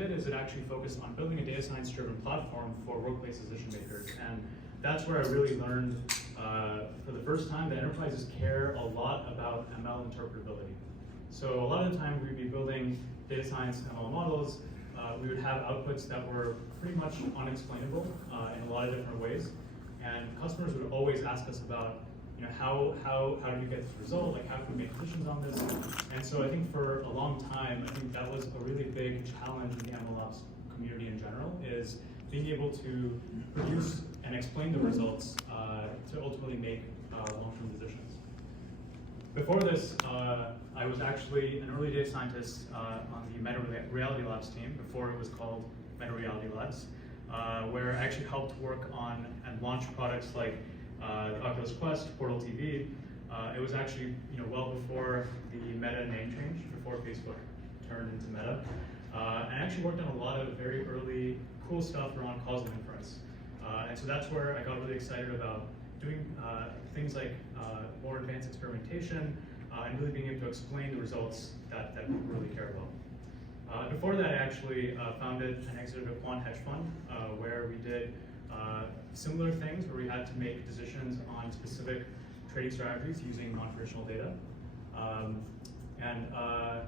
did is it actually focused on building a data science-driven platform for workplace decision makers. And that's where I really learned for the first time that enterprises care a lot about ML interpretability. So a lot of the time we'd be building data science ML models. We would have outputs that were pretty much unexplainable in a lot of different ways. And customers would always ask us about, how do you get this result? Like, how can we make decisions on this? And so I think for a long time, I think that was a really big challenge in the MLOps community in general, is being able to produce and explain the results to ultimately make long-term decisions. Before this, I was actually an early data scientist on the Meta Reality Labs team, before it was called Meta Reality Labs, where I actually helped work on and launch products like the Oculus Quest, Portal TV. It was actually well before the Meta name change, before Facebook turned into Meta. And I actually worked on a lot of very early cool stuff around causal inference. And so that's where I got really excited about doing things like more advanced experimentation and really being able to explain the results that people really care about. Before that, I actually founded and exited a quant hedge fund where we did similar things, where we had to make decisions on specific trading strategies using non-traditional data.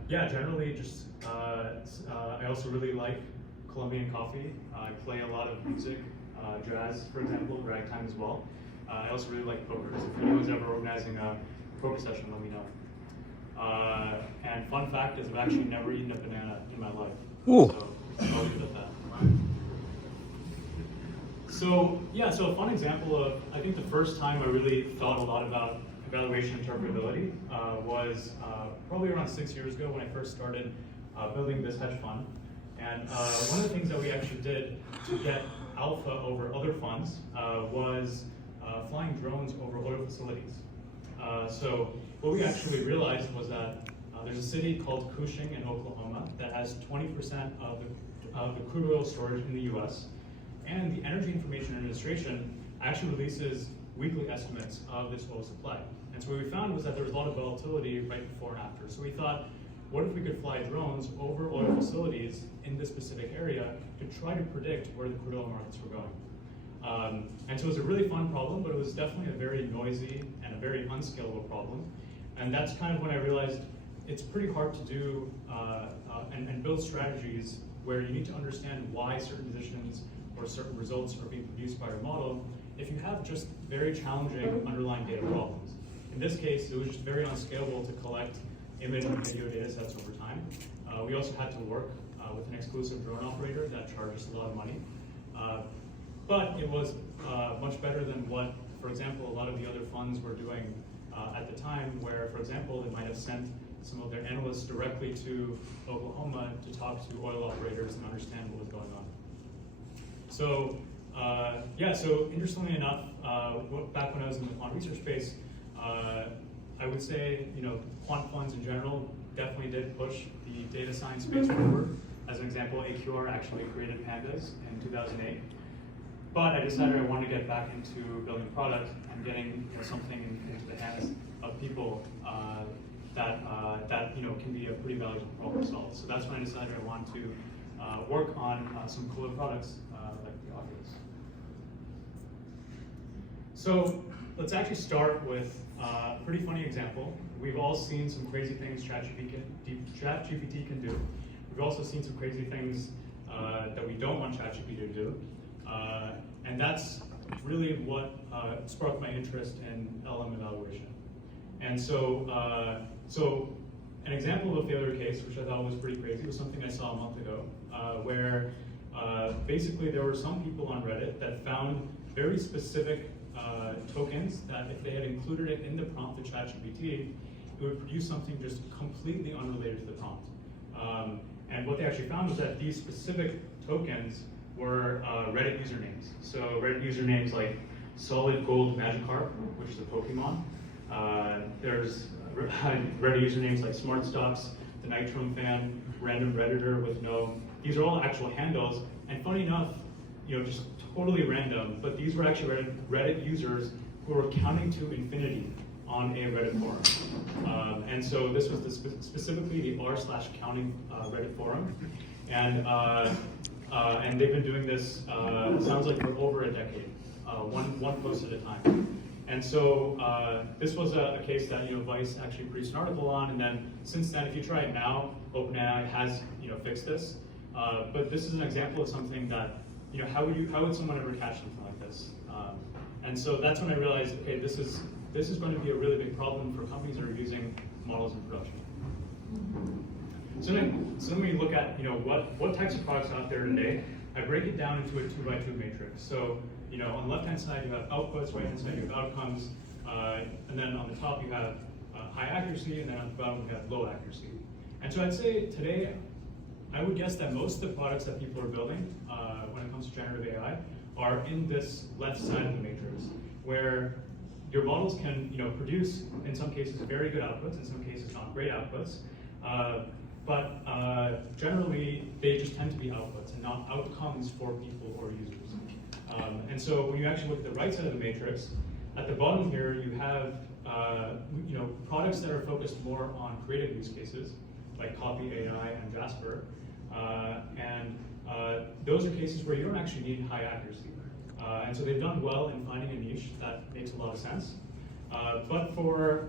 Yeah, generally just, I also really like Colombian coffee. I play a lot of music, jazz, for example, ragtime as well. I also really like poker, so if anyone's ever organizing a poker session, let me know. And fun fact is I've actually never eaten a banana in my life. Ooh. So I'll leave it at that. So yeah, so a fun example of, I think the first time I really thought a lot about evaluation interpretability was probably around 6 years ago when I first started building this hedge fund. And one of the things that we actually did to get alpha over other funds was flying drones over oil facilities. So what we actually realized was that there's a city called Cushing in Oklahoma that has 20% of the crude oil storage in the US. And the Energy Information Administration actually releases weekly estimates of this oil supply. And so what we found was that there was a lot of volatility right before and after. So we thought, what if we could fly drones over oil facilities in this specific area to try to predict where the crude oil markets were going? And so it was a really fun problem, but it was definitely a very noisy and a very unscalable problem. And that's kind of when I realized it's pretty hard to do and build strategies where you need to understand why certain decisions or certain results are being produced by your model if you have just very challenging underlying data problems. In this case, it was just very unscalable to collect image and video data sets over time. We also had to work with an exclusive drone operator that charged us a lot of money. But it was much better than what, for example, a lot of the other funds were doing at the time, where, for example, they might have sent some of their analysts directly to Oklahoma to talk to oil operators and understand what was going on. So yeah, so interestingly enough, back when I was in the quant research space, I would say, quant funds in general definitely did push the data science space forward. As an example, AQR actually created pandas in 2008. But I decided I wanted to get back into building product and getting something into the hands of people that can be a pretty valuable problem solved. So that's when I decided I wanted to work on some cooler products like the Oculus. So let's actually start with a pretty funny example. We've all seen some crazy things ChatGPT can do. We've also seen some crazy things that we don't want ChatGPT to do. And that's really what sparked my interest in LLM evaluation. And so, an example of a failure case, which I thought was pretty crazy, was something I saw a month ago, where basically there were some people on Reddit that found very specific tokens that if they had included it in the prompt to ChatGPT, it would produce something just completely unrelated to the prompt. And what they actually found was that these specific tokens were Reddit usernames. So Reddit usernames like Solid Gold Magikarp, which is a Pokemon. There's Reddit usernames like Smart Stocks, The Nitrom Fan, Random Redditor with no. These are all actual handles. And funny enough, just totally random, but these were actually Reddit users who were counting to infinity on a Reddit forum. And so this was specifically the r/counting Reddit forum. And they've been doing this, sounds like for over a decade, one post at a time. And so this was a case that Vice actually produced an article on, and then since then, if you try it now, OpenAI has fixed this. But this is an example of something that how would someone ever catch something like this? And so that's when I realized, okay, this is going to be a really big problem for companies that are using models in production. So then we look at what types of products are out there today. I break it down into a 2x2 matrix. So on the left-hand side you have outputs, right-hand side you have outcomes, and then on the top you have high accuracy, and then on the bottom you have low accuracy. And so I'd say today, I would guess that most of the products that people are building when it comes to generative AI are in this left side of the matrix, where your models can produce, in some cases, very good outputs, in some cases not great outputs, but generally they just tend to be outputs and not outcomes for people or users. And so when you actually look at the right side of the matrix, at the bottom here you have products that are focused more on creative use cases, like Copy AI and Jasper, and those are cases where you don't actually need high accuracy. And so they've done well in finding a niche that makes a lot of sense. But for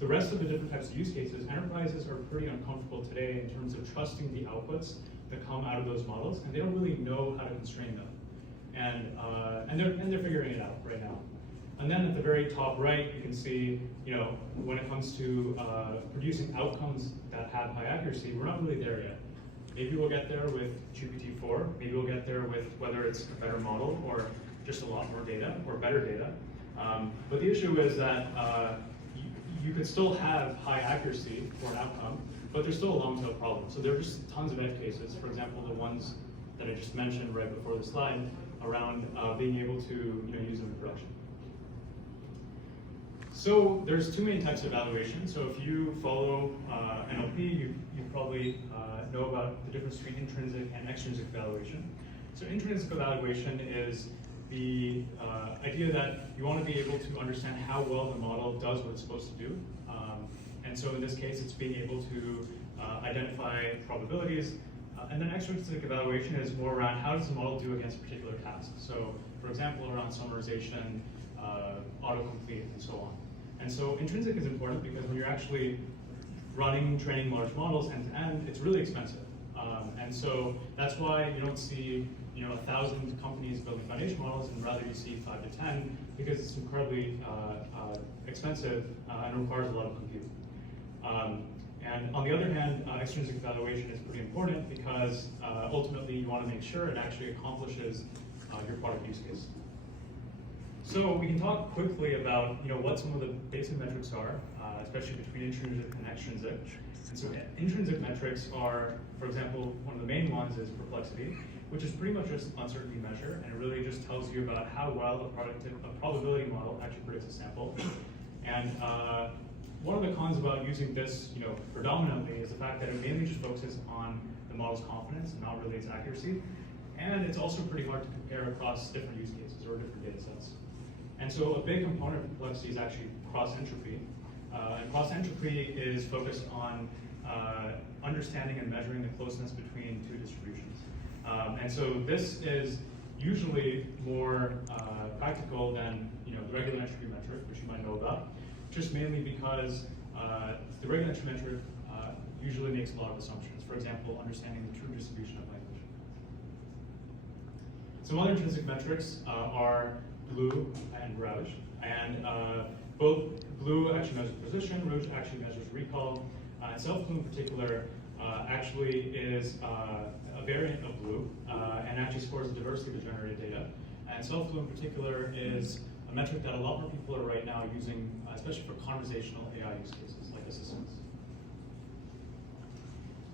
the rest of the different types of use cases, enterprises are pretty uncomfortable today in terms of trusting the outputs that come out of those models, and they don't really know how to constrain them. And they're figuring it out right now. And then at the very top right, you can see, when it comes to producing outcomes that have high accuracy, we're not really there yet. Maybe we'll get there with GPT-4. Maybe we'll get there with whether it's a better model or just a lot more data or better data. But the issue is that you could still have high accuracy for an outcome, but there's still a long tail problem. So there are just tons of edge cases. For example, the ones that I just mentioned right before the slide around being able to use them in production. So there's two main types of evaluation. So if you follow NLP, you probably know about the difference between intrinsic and extrinsic evaluation. So intrinsic evaluation is the idea that you want to be able to understand how well the model does what it's supposed to do. And so in this case, it's being able to identify probabilities. And then extrinsic evaluation is more around how does the model do against particular tasks. So for example, around summarization, autocomplete, and so on. And so intrinsic is important because when you're actually training large models end to end, it's really expensive. And so that's why you don't see 1,000 companies building foundation models, and rather you see 5 to 10 because it's incredibly expensive and requires a lot of compute. And on the other hand, extrinsic evaluation is pretty important because ultimately you want to make sure it actually accomplishes your product use case. So we can talk quickly about what some of the basic metrics are, especially between intrinsic and extrinsic. And so intrinsic metrics are, for example, one of the main ones is perplexity, which is pretty much just an uncertainty measure, and it really just tells you about how well a probability model actually predicts a sample. And one of the cons about using this predominantly is the fact that it mainly just focuses on the model's confidence and not really its accuracy. And it's also pretty hard to compare across different use cases or different data sets. And so a big component of complexity is actually cross-entropy. And cross-entropy is focused on understanding and measuring the closeness between two distributions. And so this is usually more practical than the regular entropy metric, which you might know about, just mainly because the regular entropy metric usually makes a lot of assumptions. For example, understanding the true distribution of language. Some other intrinsic metrics are Blue and Rouge, and both Blue actually measures position, Rouge actually measures recall. Self-Blue in particular actually is a variant of Blue and actually scores the diversity of the generated data. And Self-Blue in particular is a metric that a lot more people are right now using, especially for conversational AI use cases like assistants.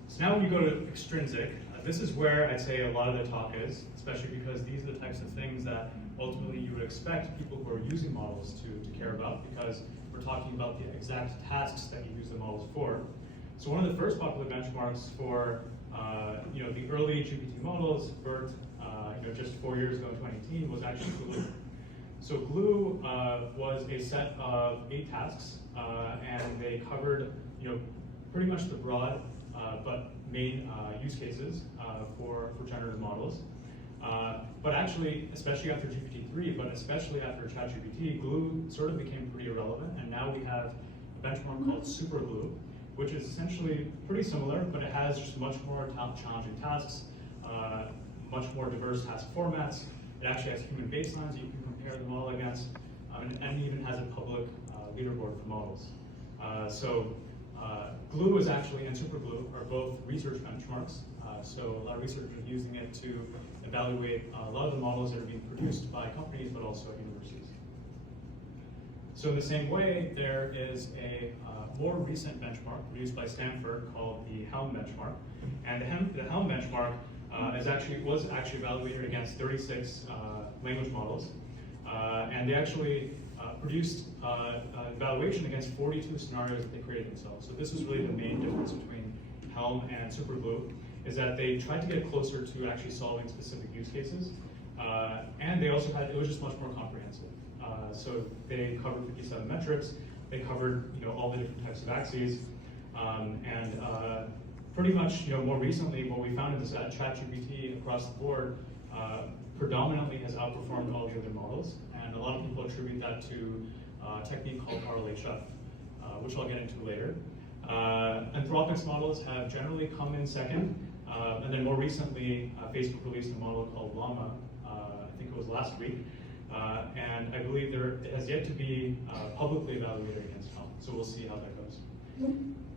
So now when you go to extrinsic, this is where I'd say a lot of the talk is, especially because these are the types of things that ultimately you would expect people who are using models to care about, because we're talking about the exact tasks that you use the models for. So one of the first popular benchmarks for the early GPT models, BERT, just 4 years ago in 2018, was actually Glue. So Glue was a set of 8 tasks, and they covered pretty much the broad but main use cases for generative models. But actually, especially after GPT-3, but especially after ChatGPT, glue sort of became pretty irrelevant, and now we have a benchmark called super glue, which is essentially pretty similar, but it has just much more challenging tasks, much more diverse task formats. It actually has human baselines you can compare the model against, and even has a public leaderboard for models. Glue is actually, and super glue are both research benchmarks. So a lot of researchers are using it to evaluate a lot of the models that are being produced by companies, but also at universities. So in the same way, there is a more recent benchmark produced by Stanford called the Helm benchmark. And the Helm benchmark was actually evaluated against 36 language models. And they actually produced evaluation against 42 scenarios that they created themselves. So this is really the main difference between Helm and Superglue, is that they tried to get closer to actually solving specific use cases. And they also it was just much more comprehensive. So they covered 57 metrics, they covered all the different types of axes, and pretty much more recently what we found is that ChatGPT across the board predominantly has outperformed all the other models, and a lot of people attribute that to a technique called RLHF, which I'll get into later. Anthropic's models have generally come in second, and then more recently Facebook released a model called Llama, I think it was last week, and I believe it has yet to be publicly evaluated against Helm, so we'll see how that goes.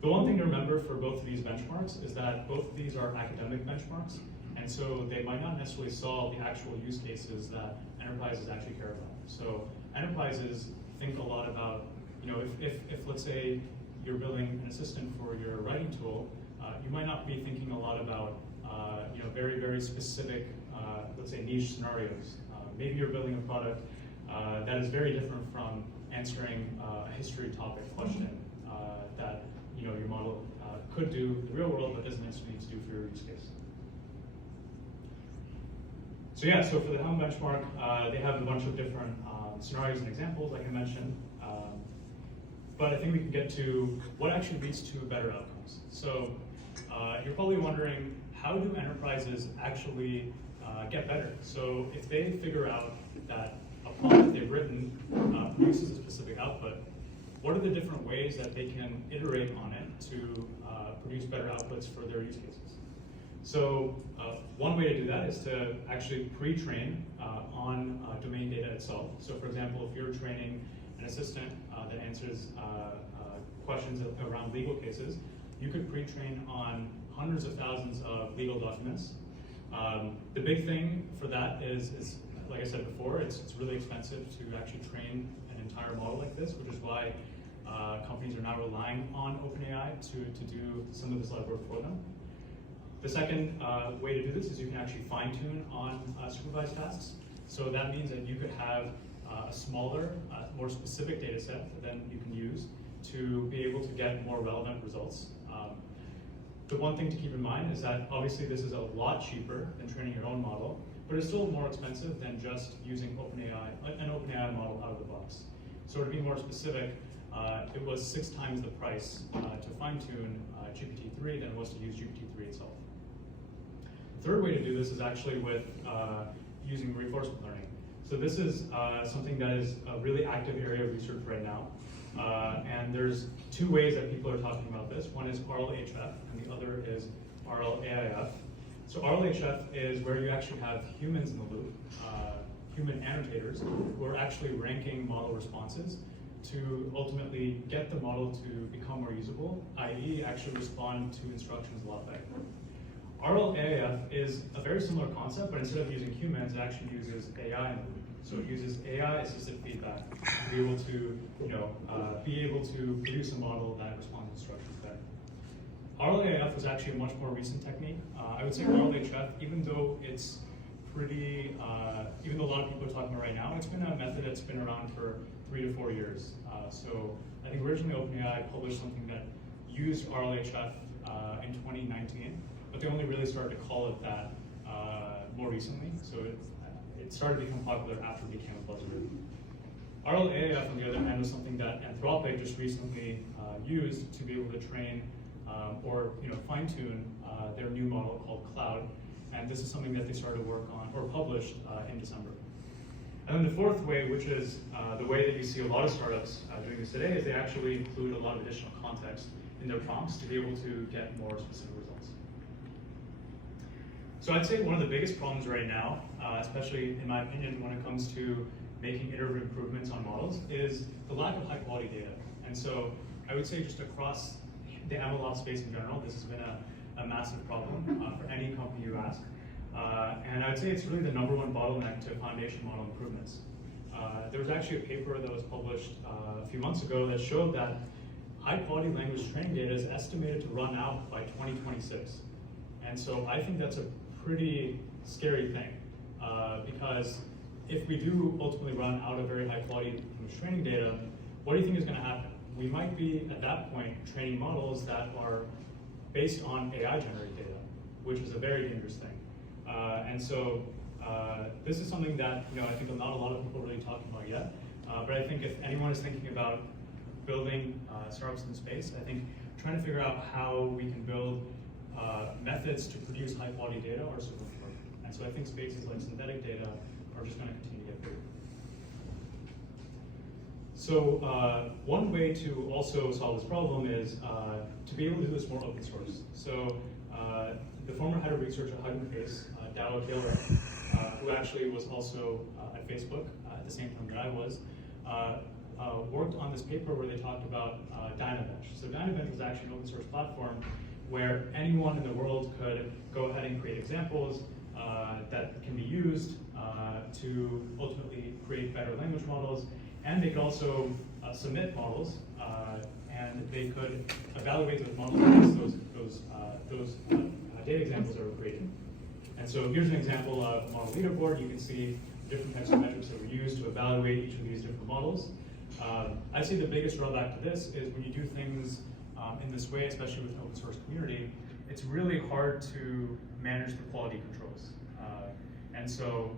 The one thing to remember for both of these benchmarks is that both of these are academic benchmarks, and so they might not necessarily solve the actual use cases that enterprises actually care about. So enterprises think a lot about, if let's say you're building an assistant for your writing tool, you might not be thinking a lot about very, very specific, let's say niche scenarios. Maybe you're building a product that is very different from answering a history topic question that your model could do in the real world, but doesn't necessarily need to do for your use case. So yeah, so for the Helm benchmark, they have a bunch of different scenarios and examples, like I mentioned. But I think we can get to what actually leads to better outcomes. So you're probably wondering, how do enterprises actually get better? So if they figure out that a prompt that they've written produces a specific output, what are the different ways that they can iterate on it to produce better outputs for their use cases? So one way to do that is to actually pre-train on domain data itself. So for example, if you're training an assistant that answers questions around legal cases, you could pre-train on hundreds of thousands of legal documents. The big thing for that is like I said before, it's really expensive to actually train an entire model like this, which is why companies are now relying on OpenAI to do some of this legwork for them. The second way to do this is you can actually fine-tune on supervised tasks. So that means that you could have a smaller, more specific data set that you can use to be able to get more relevant results. The one thing to keep in mind is that obviously this is a lot cheaper than training your own model, but it's still more expensive than just using an OpenAI model out of the box. So to be more specific, it was 6 times the price to fine-tune GPT-3 than it was to use GPT-3 itself. The third way to do this is actually with using reinforcement learning. So this is something that is a really active area of research right now. And there's 2 ways that people are talking about this. One is RLHF, and the other is RLAIF. So RLHF is where you actually have humans in the loop, human annotators, who are actually ranking model responses to ultimately get the model to become more usable, i.e. actually respond to instructions a lot better. RLAIF is a very similar concept, but instead of using humans, it actually uses AI in the loop. So it uses AI-assisted feedback to be able to produce a model that responds to instructions better. RLAIF was actually a much more recent technique. I would say RLHF, even though it's even though a lot of people are talking about right now, it's been a method that's been around for 3 to 4 years. So I think originally OpenAI published something that used RLHF in 2019, but they only really started to call it that more recently. So it started to become popular after it became a buzzword. RLAIF, on the other hand, was something that Anthropic just recently used to be able to train or fine-tune their new model called Cloud. And this is something that they started to work on or published in December. And then the fourth way, which is the way that you see a lot of startups doing this today, is they actually include a lot of additional context in their prompts to be able to get more specific results. So I'd say one of the biggest problems right now, especially in my opinion, when it comes to making iterative improvements on models, is the lack of high quality data. And so I would say just across the MLOps space in general, this has been a massive problem for any company you ask. And I'd say it's really the #1 bottleneck to foundation model improvements. There was actually a paper that was published a few months ago that showed that high quality language training data is estimated to run out by 2026. And so I think that's a pretty scary thing, because if we do ultimately run out of very high quality training data, what do you think is going to happen? We might be at that point training models that are based on AI generated data, which is a very dangerous thing. And so this is something that I think not a lot of people are really talking about yet. But I think if anyone is thinking about building startups in the space, I think trying to figure out how we can build methods to produce high quality data are super important. And so I think spaces like synthetic data are just going to continue to get bigger. So one way to also solve this problem is to be able to do this more open source. So the former head of research at Hugging Face, Dao Gilroy, who actually was also at Facebook at the same time that I was, worked on this paper where they talked about Dynabench. So Dynabench is actually an open source platform where anyone in the world could go ahead and create examples that can be used to ultimately create better language models. And they could also submit models, and they could evaluate those models against those data examples that were created. And so here's an example of model leaderboard. You can see different types of metrics that were used to evaluate each of these different models. I'd say the biggest drawback to this is when you do things in this way, especially with an open source community, it's really hard to manage the quality controls. And so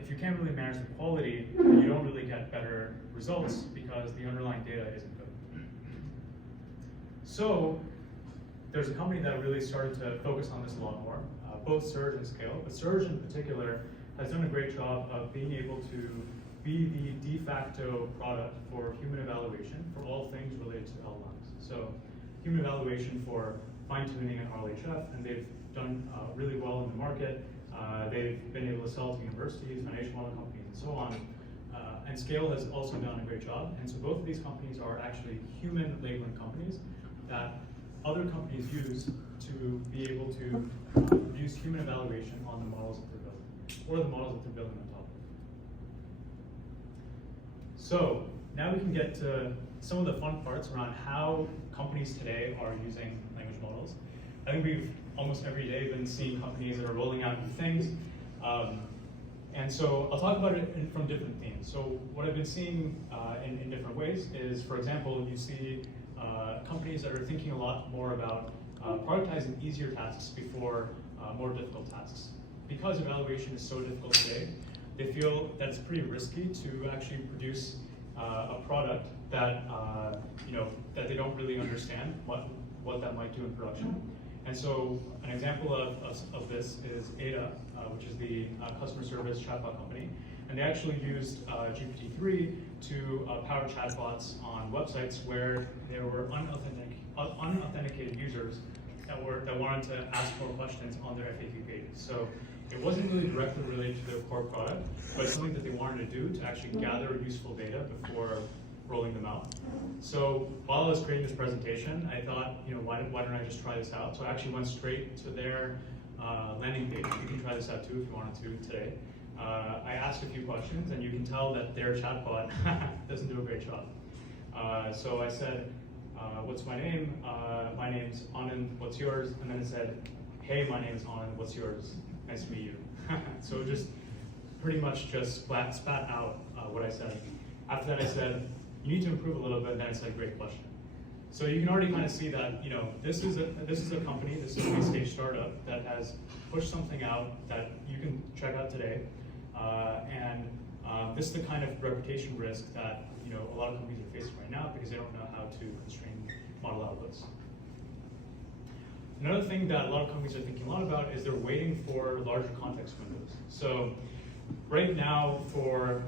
if you can't really manage the quality, you don't really get better results because the underlying data isn't good. So there's a company that really started to focus on this a lot more, both Surge and Scale. But Surge in particular has done a great job of being able to be the de facto product for human evaluation for all things related to LLMs. So human evaluation for fine-tuning and RLHF, and they've done really well in the market. They've been able to sell to universities, foundation model companies, and so on. And Scale has also done a great job. And so both of these companies are actually human labeling companies that other companies use to be able to produce human evaluation on the models that they're building, or the models that they're building on top of. So now we can get to some of the fun parts around how companies today are using language models. I think we've almost every day been seeing companies that are rolling out new things. And so I'll talk about it from different themes. So what I've been seeing in different ways is, for example, you see companies that are thinking a lot more about prioritizing easier tasks before more difficult tasks. Because evaluation is so difficult today, they feel that it's pretty risky to actually produce a product that that they don't really understand what that might do in production. And so an example of this is Ada, which is the customer service chatbot company. And they actually used GPT-3 to power chatbots on websites where there were unauthenticated users that wanted to ask more questions on their FAQ pages. So it wasn't really directly related to their core product, but it's something that they wanted to do to actually gather useful data before rolling them out. So while I was creating this presentation, I thought, why don't I just try this out? So I actually went straight to their landing page. You can try this out too if you wanted to today. I asked a few questions, and you can tell that their chatbot doesn't do a great job. So I said, what's my name? My name's Anand, what's yours? And then it said, hey, my name is Anand, what's yours? Nice to meet you. So just pretty much just spat out what I said. After that I said, you need to improve a little bit, and then I said, great question. So you can already kind of see that, this is a company, this is a late-stage startup that has pushed something out that you can check out today. And this is the kind of reputation risk that a lot of companies are facing right now because they don't know how to constrain model outputs. Another thing that a lot of companies are thinking a lot about is they're waiting for larger context windows. So right now, for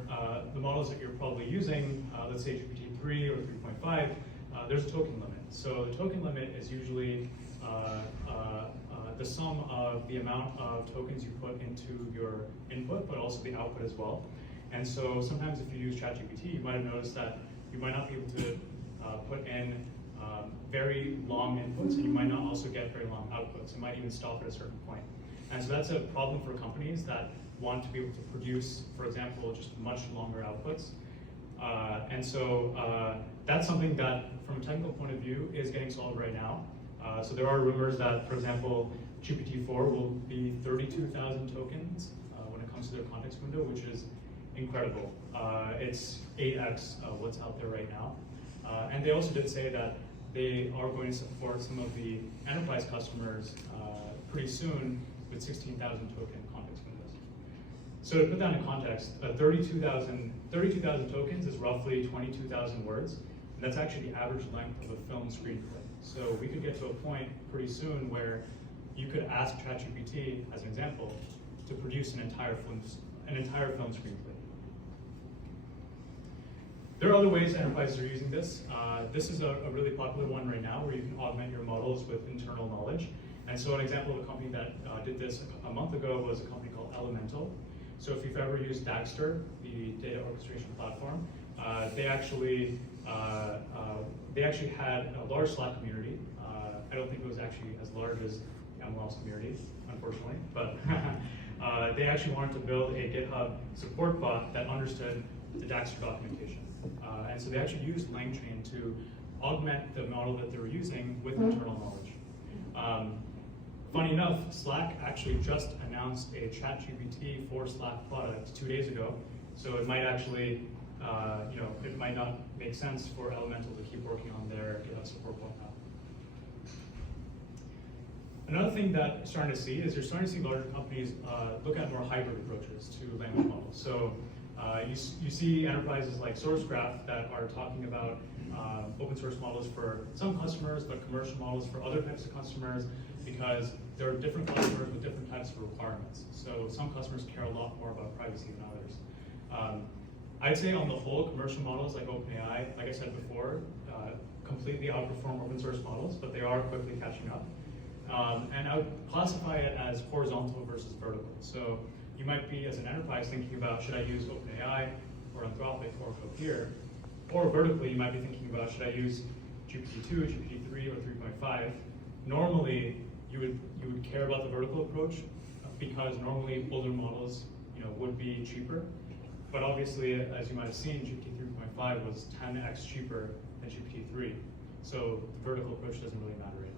the models that you're probably using, let's say GPT-3 or 3.5, there's a token limit. So the token limit is usually the sum of the amount of tokens you put into your input, but also the output as well. And so sometimes if you use ChatGPT, you might have noticed that you might not be able to put in very long inputs, and you might not also get very long outputs. It might even stop at a certain point. And so that's a problem for companies that want to be able to produce, for example, just much longer outputs. And so that's something that, from a technical point of view, is getting solved right now. So there are rumors that, for example, GPT-4 will be 32,000 tokens when it comes to their context window, which is incredible. It's 8x what's out there right now. And they also did say that they are going to support some of the enterprise customers pretty soon with 16,000 token context windows. So to put that in context, 32,000 tokens is roughly 22,000 words, and that's actually the average length of a film screenplay. So we could get to a point pretty soon where you could ask ChatGPT, as an example, to produce an entire film screenplay. There are other ways enterprises are using this. This is a really popular one right now, where you can augment your models with internal knowledge. And so an example of a company that did this a month ago was a company called Elemental. So if you've ever used Dagster, the data orchestration platform, they actually had a large Slack community. I don't think it was actually as large as MLOps community, unfortunately, but they actually wanted to build a GitHub support bot that understood the Dagster documentation. And so they actually used LangChain to augment the model that they were using with internal knowledge. Funny enough, Slack actually just announced a ChatGPT for Slack product 2 days ago, so it might actually, it might not make sense for Elemental to keep working on their GitHub support bot now. Another thing that you're starting to see is you're starting to see larger companies look at more hybrid approaches to language models. So you see enterprises like SourceGraph that are talking about open source models for some customers, but commercial models for other types of customers, because there are different customers with different types of requirements. So some customers care a lot more about privacy than others. I'd say on the whole, commercial models like OpenAI, like I said before, completely outperform open source models, but they are quickly catching up. And I would classify it as horizontal versus vertical. So you might be, as an enterprise, thinking about, should I use OpenAI or Anthropic or Cohere? Or vertically, you might be thinking about, should I use GPT-2, GPT-3, or 3.5? Normally, you would care about the vertical approach because normally older models would be cheaper. But obviously, as you might have seen, GPT 3.5 was 10x cheaper than GPT-3. So the vertical approach doesn't really matter right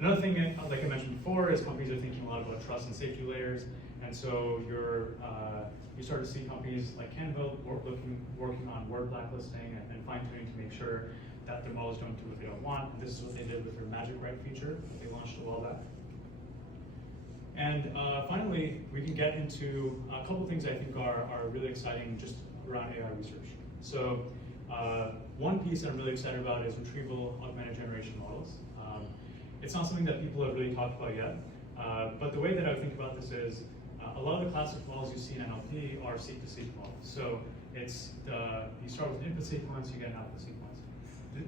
now. Another thing, like I mentioned before, is companies are thinking a lot about trust and safety layers. And so you start to see companies like Canva working on word blacklisting and fine-tuning to make sure that their models don't do what they don't want. And this is what they did with their Magic Write feature that they launched a while back. And finally, we can get into a couple things I think are really exciting just around AI research. So one piece that I'm really excited about is retrieval augmented generation models. It's not something that people have really talked about yet, but the way that I think about this is a lot of the classic models you see in NLP are seek-to-seek models. So it's you start with an input sequence, you get an output sequence.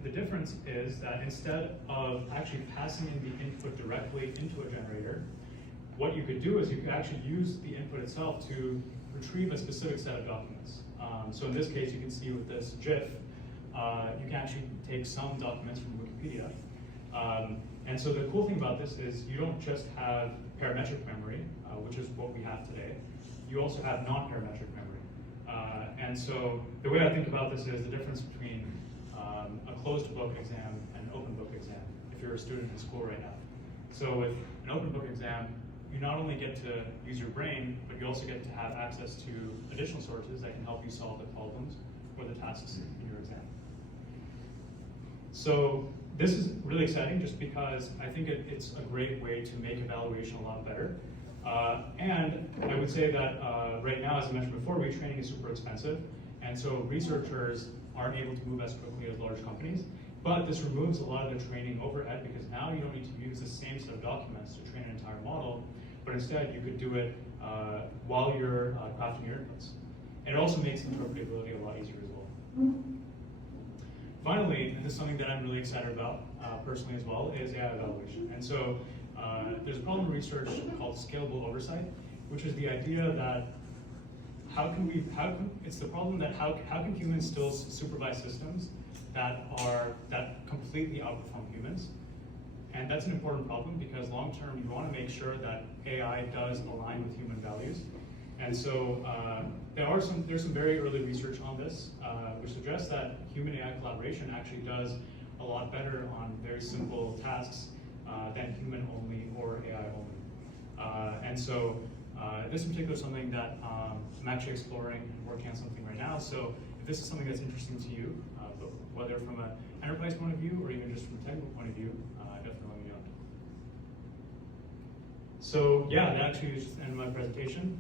The difference is that instead of actually passing in the input directly into a generator, what you could do is you could actually use the input itself to retrieve a specific set of documents. So in this case, you can see with this GIF, you can actually take some documents from Wikipedia. And so the cool thing about this is you don't just have parametric memory, which is what we have today. You also have non-parametric memory. And so the way I think about this is the difference between a closed book exam and an open book exam, if you're a student in school right now. So with an open book exam, you not only get to use your brain, but you also get to have access to additional sources that can help you solve the problems or the tasks in your exam. So this is really exciting just because I think it's a great way to make evaluation a lot better. And I would say that right now, as I mentioned before, retraining is super expensive. And so researchers aren't able to move as quickly as large companies. But this removes a lot of the training overhead because now you don't need to use the same set of documents to train an entire model, but instead you could do it while you're crafting your inputs. And it also makes interpretability a lot easier as well. Finally, and this is something that I'm really excited about personally as well, is AI evaluation. And so there's a problem in research called scalable oversight, which is the idea that it's the problem that how can humans still supervise systems that completely outperform humans? And that's an important problem because long term you want to make sure that AI does align with human values. And so there's some very early research on this, which suggests that human AI collaboration actually does a lot better on very simple tasks than human only or AI only. And so this in particular is something that I'm actually exploring and working on something right now. So if this is something that's interesting to you, whether from an enterprise point of view or even just from a technical point of view, definitely let me know. So yeah, that actually is just the end of my presentation.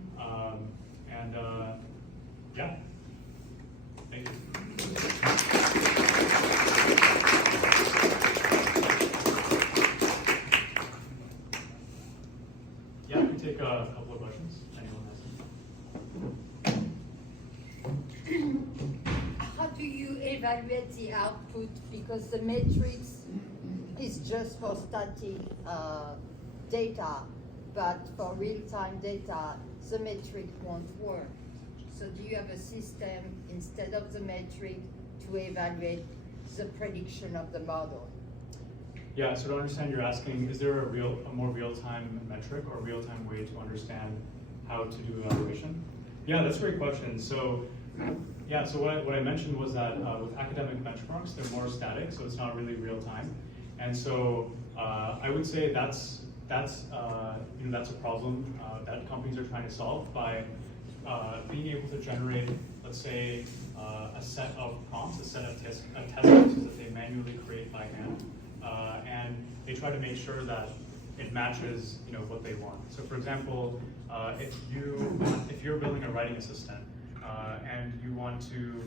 Yeah, thank you. Yeah, we can take a couple of questions. Anyone has them? How do you evaluate the output? Because the matrix is just for static data, but for real-time data, the metric won't work. So do you have a system instead of the metric to evaluate the prediction of the model? Yeah, so to understand, you're asking, is there a more real-time metric or real-time way to understand how to do evaluation? Yeah, that's a great question. So yeah, so what I mentioned was that with academic benchmarks, they're more static, so it's not really real-time. And so I would say that's a problem that companies are trying to solve by being able to generate, let's say, a set of prompts, a set of test cases that they manually create by hand, and they try to make sure that it matches, what they want. So, for example, if you're building a writing assistant and you want to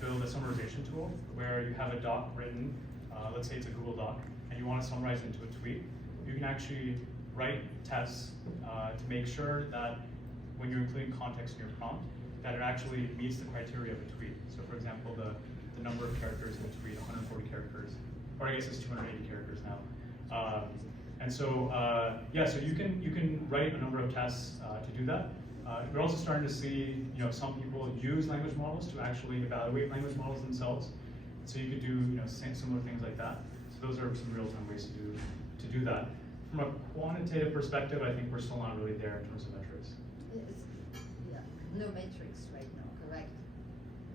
build a summarization tool where you have a doc written, let's say it's a Google Doc, and you want to summarize it into a tweet, you can actually write tests to make sure that when you're including context in your prompt, that it actually meets the criteria of a tweet. So for example, the number of characters in a tweet, 140 characters, or I guess it's 280 characters now. And so, yeah, so you can write a number of tests to do that. We're also starting to see, some people use language models to actually evaluate language models themselves. So you could do, similar things like that. So those are some real-time ways to do that. From a quantitative perspective, I think we're still not really there in terms of metrics. Yes. Yeah, no metrics right now, correct?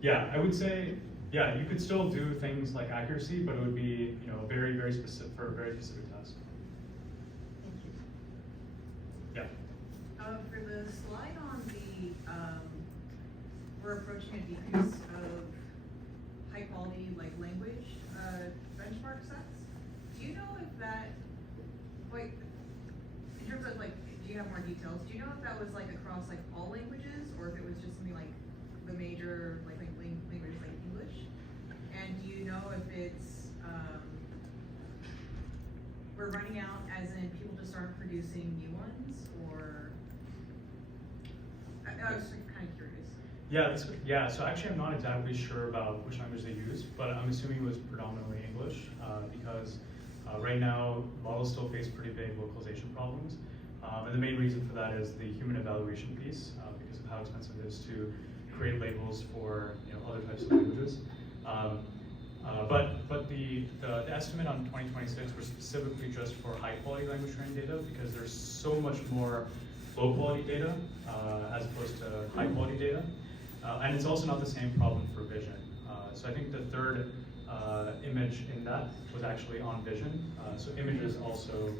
Yeah, I would say, yeah, you could still do things like accuracy, but it would be, very, very specific for a very specific task. Thank you. Yeah. For the slide on the, we're approaching a decrease of high quality language benchmark sets. Do you know if that, in terms of do you have more details? Do you know if that was across all languages, or if it was just something like the major languages like English? And do you know if it's we're running out, as in people just aren't producing new ones, or I was kind of curious. Yeah, so actually I'm not exactly sure about which language they use, but I'm assuming it was predominantly English because right now models still face pretty big localization problems. And the main reason for that is the human evaluation piece because of how expensive it is to create labels for other types of languages. But the estimate on 2026 was specifically just for high quality language training data because there's so much more low quality data as opposed to high quality data. And it's also not the same problem for vision. So I think the third image in that was actually on vision. So images also